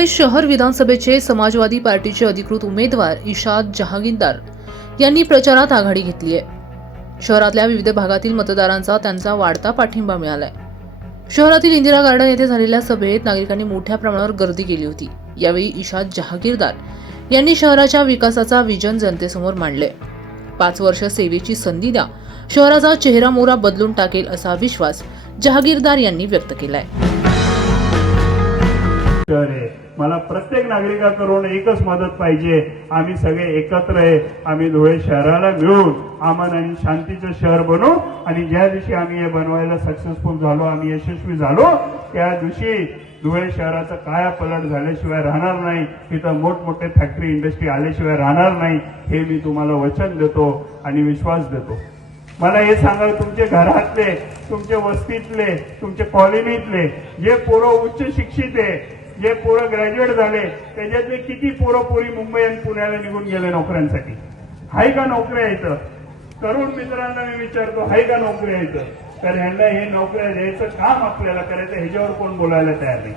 धुळे शहर विधानसभेचे समाजवादी पार्टीचे अधिकृत उमेदवार इशाद जहागीरदार यांनी प्रचारात आघाडी घेतली आहे. शहरातल्या विविध भागातील मतदारांचा त्यांचा वाढता पाठिंबा मिळालाय. शहरातील इंदिरा गार्डन येथे झालेल्या सभेत नागरिकांनी मोठ्या प्रमाणावर गर्दी केली होती. यावेळी इशाद जहागीरदार यांनी शहराच्या विकासाचा विजन जनतेसमोर मांडले. 5 वर्ष सेवेची संधी द्या, शहराचा चेहरा मोहरा बदलून टाकेल असा विश्वास जहागीरदार यांनी व्यक्त केलाय. मला प्रत्येक नागरिकाकडून एकच मदत पाहिजे. आम्ही सगळे एकत्र आहे. आम्ही धुळे शहराला मिळून अमन आणि शांतीचं शहर बनवू आणि ज्या दिवशी आम्ही हे बनवायला सक्सेसफुल झालो, आम्ही यशस्वी झालो, त्या दिवशी धुळे शहराचा कायापालट झाल्याशिवाय राहणार नाही. तिथं मोठमोठे फॅक्टरी इंडस्ट्री आल्याशिवाय राहणार नाही. हे मी तुम्हाला वचन देतो आणि विश्वास देतो. मला हे सांगा, तुमचे घरातले, तुमचे वस्तीतले, तुमचे कॉलनीतले जे पोरं उच्च शिक्षित आहे, जे पोरं ग्रॅज्युएट झाले, त्याच्यातले किती पोरं पोरी मुंबई आणि पुण्याला निघून गेले नोकऱ्यांसाठी? हाय का नोकऱ्या इथं? तरुण मित्रांना मी विचारतो, हाय का नोकऱ्या इथं? तर ह्यांना हे नोकऱ्या द्यायचं काम आपल्याला करायचं, ह्याच्यावर कोण बोलायला तयार नाही.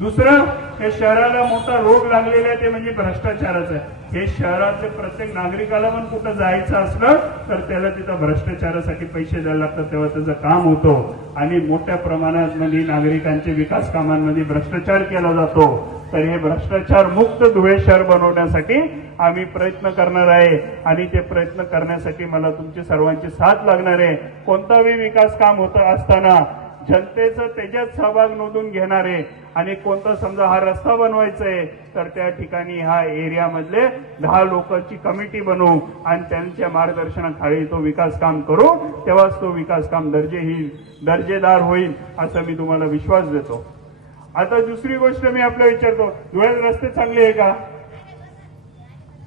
दुसरं, हे शहराला मोठा रोग लागलेला आहे ते म्हणजे भ्रष्टाचाराचं. हे शहरातले प्रत्येक नागरिकाला पण कुठं जायचं असलं तर त्याला तिथं भ्रष्टाचारासाठी पैसे द्यायला लागतात, तेव्हा त्याचं काम होतं. आणि मोठ्या प्रमाणात मध्ये नागरिकांच्या विकास कामांमध्ये भ्रष्टाचार केला जातो. तर हे भ्रष्टाचार मुक्त धुळे शहर बनवण्यासाठी आम्ही प्रयत्न करणार आहे आणि ते प्रयत्न करण्यासाठी मला तुमची सर्वांची साथ लागणार आहे. कोणताही विकास काम होत असताना जनतेचं त्याच्यात सहभाग नोंदून घेणार आहे. आणि कोणता समजा हा रस्ता बनवायचा आहे तर त्या ठिकाणी ह्या एरियामधले 10 लोकांची कमिटी बनवू आणि त्यांच्या मार्गदर्शनाखाली तो विकास काम करू, तेव्हाच तो विकास काम दर्जेदार होईल असं मी तुम्हाला विश्वास देतो. आता दुसरी गोष्ट मी आपल्याला विचारतो, धुळ्यात रस्ते चांगले आहे का?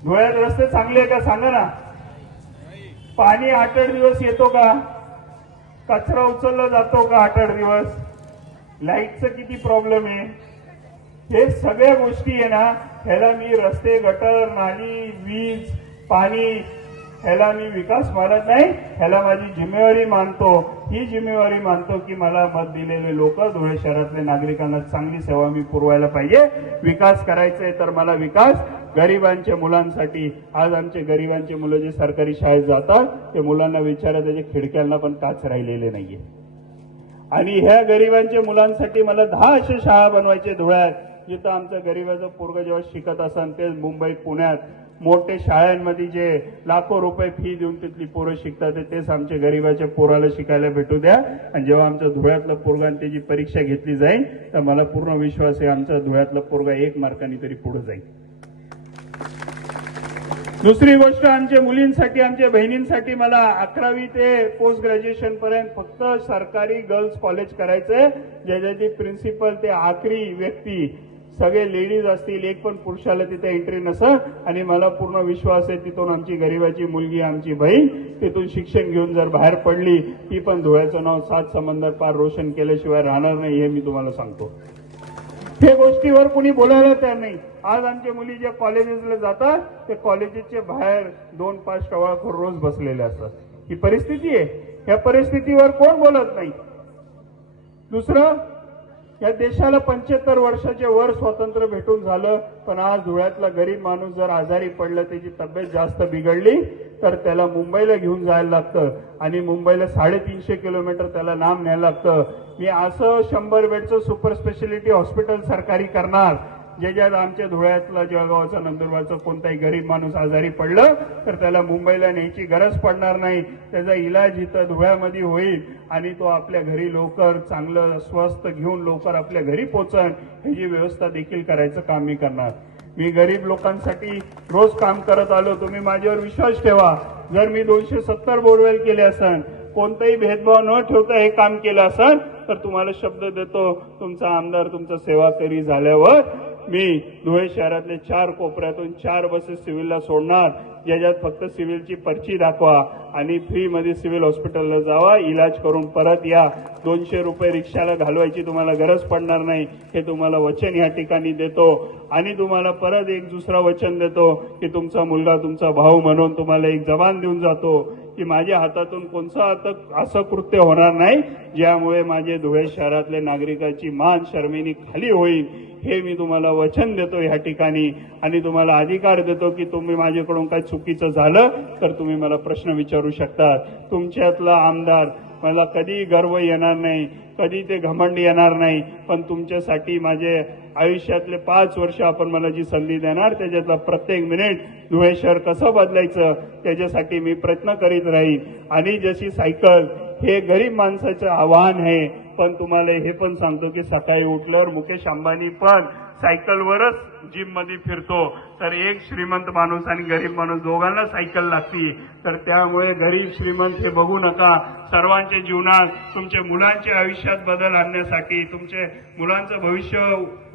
धुळ्यात रस्ते चांगले आहे का सांगा ना. पाणी 8-8 दिवस येतो का? कचरा उचलला जातो का 8-8 दिवस? लाईटचं किती प्रॉब्लेम आहे? हे सगळ्या गोष्टी आहे ना, ह्याला मी रस्ते, गटर, नाली, वीज, पाणी, ह्याला मी विकास मानत नाही, ह्याला माझी जिम्मेवारी मानतो. ही जिम्मेवारी मानतो की मला मत दिलेले लोक, धुळे शहरातल्या नागरिकांना चांगली सेवा मी पुरवायला पाहिजे. विकास करायचा आहे तर मला विकास गरिबांच्या मुलांसाठी. आज आमचे गरिबांचे मुलं जे सरकारी शाळेत जातात ते मुलांना विचारा, त्याच्या खिडक्यांना पण काच राहिलेले नाहीये. आणि ह्या गरिबांच्या मुलांसाठी मला 10 अशा शाळा बनवायचे धुळ्यात, जिथं आमचं गरिबाचं पोरगं जेव्हा शिकत असन ते मुंबईत, पुण्यात मोठे शाळांमध्ये जे लाखो रुपये फी देऊन तिथली पोरं शिकतात तेच आमच्या गरिबाच्या पोराला शिकायला भेटू द्या. आणि जेव्हा आमचं धुळ्यातलं पोरगान त्याची परीक्षा घेतली जाईल तर मला पूर्ण विश्वास आहे आमचा धुळ्यातलं पोरगा 1 मार्कांनी तरी पुढे जाईल. दुसरी गोष्ट, आमच्या मुलींसाठी, आमच्या बहिणींसाठी मला 11वी ते पोस्ट ग्रॅज्युएशन पर्यंत फक्त सरकारी गर्ल्स कॉलेज करायचंय, ज्याच्याची प्रिन्सिपल ते आखरी व्यक्ती सगळे लेडीज असतील, एक पण पुरुषाला तिथे एंट्री नसेल. आणि मला पूर्ण विश्वास आहे तिथून आमची गरीबाची मुलगी, आमची बहीण तिथून शिक्षण घेऊन जर बाहेर पडली, ती पण धुळ्याचं नाव 7 समंदर पार रोशन केल्याशिवाय राहणार नाही, हे मी तुम्हाला सांगतो. हे गोष्टीवर कोणी बोलायला तयार नाही. आज आमच्या मुली ज्या कॉलेजेसला जातात ते कॉलेजेसच्या बाहेर 2-5 टवाळखोर रोज बसलेले असतात. ही परिस्थिती आहे. या परिस्थितीवर कोण बोलत नाही. दुसरं, या देशाला 75 वर्षाच्या वर स्वातंत्र्य भेटून झालं, पण आज धुळ्यातला गरीब माणूस जर आजारी पडला, त्याची तब्येत जास्त बिघडली तर त्याला मुंबईला घेऊन जायला लागतं आणि मुंबईला 350 किलोमीटर त्याला लांब न्यायला लागतं. मी असं 100 बेडचं सुपर स्पेशालिटी हॉस्पिटल सरकारी करणार, ज्याच्यात आमच्या धुळ्यातला, जळगावचा, नंदुरबारचा कोणताही गरीब माणूस आजारी पडलं तर त्याला मुंबईला न्यायची गरज पडणार नाही. त्याचा इलाज इथं धुळ्यामध्ये होईल आणि तो आपल्या घरी लवकर चांगलं स्वस्थ घेऊन लवकर आपल्या घरी पोहोचन, ह्याची व्यवस्था देखील करायचं काम मी करणार. मी गरीब लोकांसाठी रोज काम करत आलो. तुम्ही माझ्यावर विश्वास ठेवा. जर मी 270 बोरवेल केले असन, कोणताही भेदभाव न ठेवता हे काम केलं असेल तर तुम्हाला शब्द देतो, तुमचा आमदार तुमचा सेवाकरी झाल्यावर मी धुळे शहरातले 4 कोपऱ्यातून 4 बसेस सिव्हिलला सोडणार, ज्याच्यात फक्त सिव्हिलची पर्ची दाखवा आणि फ्रीमध्ये सिव्हिल हॉस्पिटलला जावा, इलाज करून परत या. 200 रुपये रिक्षाला घालवायची तुम्हाला गरज पडणार नाही, हे तुम्हाला वचन या ठिकाणी देतो. आणि तुम्हाला परत एक दुसरा वचन देतो की तुमचा मुलगा तुमचा भाऊ म्हणून तुम्हाला एक जबान देऊन जातो की माझ्या हातातून कोणतं आता असं कृत्य होणार नाही ज्यामुळे माझे धुळे शहरातल्या नागरिकांची मान शर्मेनी खाली होईल, हे मी तुम्हाला वचन देतो या ठिकाणी. आणि तुम्हाला अधिकार देतो की तुम्ही माझ्याकडून काही चुकीचं झालं तर तुम्ही मला प्रश्न विचारू शकता. तुमच्यातला आमदार मला कधी गर्व येणार नाही, कधी ते घमंड येणार नाही, पण तुमच्यासाठी माझे आयुष्यातले 5 वर्ष आपण मला जी संधी देणार त्याच्यातला प्रत्येक मिनिट धुळे शहर कसं बदलायचं त्याच्यासाठी मी प्रयत्न करीत राहीन. आणि जशी सायकल हे गरीब माणसाचं आव्हान आहे, पण तुम्हाला हे पण सांगतो की सकाळी उठल्यावर मुकेश अंबानी पण सायकलवरच जिम मध्ये फिरतो, तर एक श्रीमंत माणूस आणि गरीब माणूस दोघांना सायकल लागती. तर त्यामुळे गरीब श्रीमंत हे बघू नका. सर्वांच्या जीवनात तुमच्या मुलांच्या आयुष्यात बदल आणण्यासाठी, तुमच्या मुलांचं भविष्य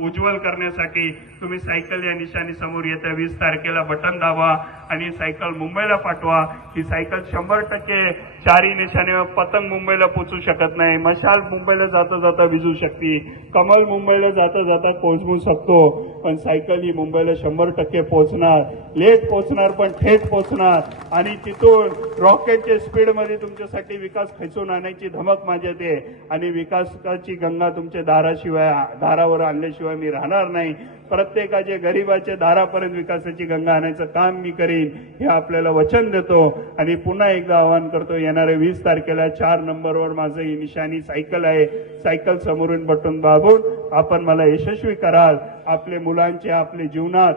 उज्ज्वल करण्यासाठी तुम्ही सायकल या निशाणी समोर येत्या 20 तारखेला बटन दाबा आणि सायकल मुंबईला पाठवा. ही सायकल 100% चारी निशाणीवर पतंग मुंबईला पोचू शकत नाही, मशाल मुंबईला जाता जाता विजू शकते, कमल मुंबईला जाता जाता पोहोचवू शकतो, पण सायकल ही मुंबईला 100% पोहोचणार. लेट पोहोचणार पण थेट पोहोचणार. आणि तिथून रॉकेटच्या स्पीडमध्ये तुमच्यासाठी विकास खेचून आणायची धमक माझ्यात आहे. आणि विकासाची गंगा तुमच्या दारावर आणल्याशिवाय मी राहणार नाही. प्रत्येकाच्या गरिबाच्या दारापर्यंत विकासाची गंगा आणायचं काम मी करीन, हे आपल्याला वचन देतो. आणि पुन्हा एकदा आवाहन करतो, येणाऱ्या 20 तारखेला 4 नंबरवर माझं ही निशाणी सायकल आहे. सायकल समोरून बटन दाबून आपण मला यशस्वी कराल. आपल्या मुलांच्या आपल्या जीवनात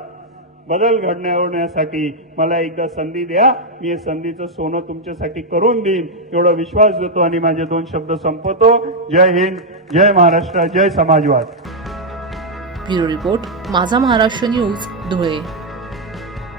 बदल घडवण्यासाठी मला एकदा संधी द्या, मी या संधीचं सोनं तुमच्यासाठी करून देईन एवढा विश्वास देतो. आणि माझे 2 शब्द संपवतो. जय हिंद, जय महाराष्ट्र, जय समाजवाद. ब्युरो रिपोर्ट, माझा महाराष्ट्र न्यूज, धुळे.